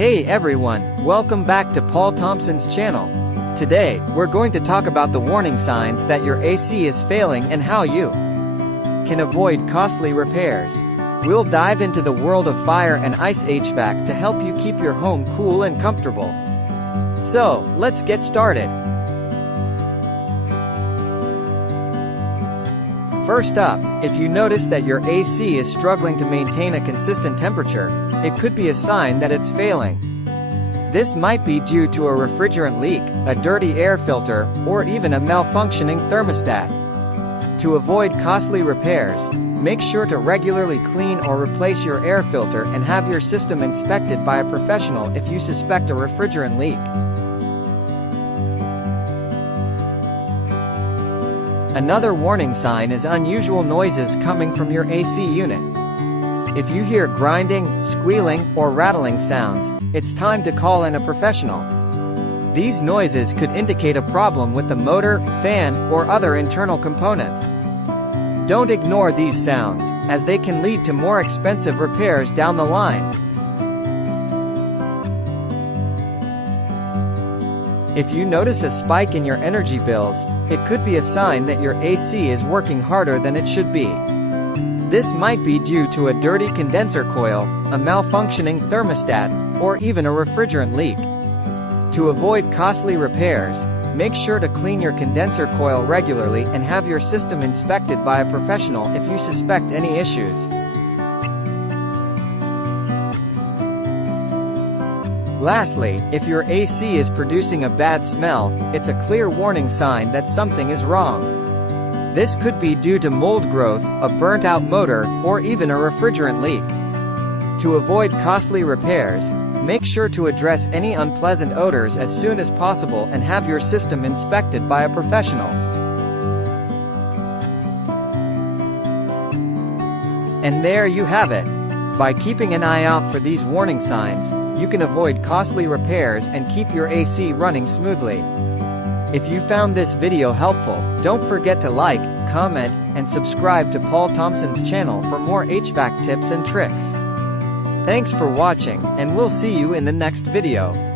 Hey everyone, welcome back to Paul Thompson's channel. Today, we're going to talk about the warning signs that your AC is failing and how you can avoid costly repairs. We'll dive into the world of fire and ice HVAC to help you keep your home cool and comfortable. So, let's get started. First up, if you notice that your AC is struggling to maintain a consistent temperature, it could be a sign that it's failing. This might be due to a refrigerant leak, a dirty air filter, or even a malfunctioning thermostat. To avoid costly repairs, make sure to regularly clean or replace your air filter and have your system inspected by a professional if you suspect a refrigerant leak. Another warning sign is unusual noises coming from your AC unit. If you hear grinding, squealing, or rattling sounds, it's time to call in a professional. These noises could indicate a problem with the motor, fan, or other internal components. Don't ignore these sounds, as they can lead to more expensive repairs down the line. If you notice a spike in your energy bills, it could be a sign that your AC is working harder than it should be. This might be due to a dirty condenser coil, a malfunctioning thermostat, or even a refrigerant leak. To avoid costly repairs, make sure to clean your condenser coil regularly and have your system inspected by a professional if you suspect any issues. Lastly, if your AC is producing a bad smell, it's a clear warning sign that something is wrong. This could be due to mold growth, a burnt-out motor, or even a refrigerant leak. To avoid costly repairs, make sure to address any unpleasant odors as soon as possible and have your system inspected by a professional. And there you have it. By keeping an eye out for these warning signs, you can avoid costly repairs and keep your AC running smoothly. If you found this video helpful, don't forget to like, comment, and subscribe to Paul Thompson's channel for more HVAC tips and tricks. Thanks for watching, and we'll see you in the next video.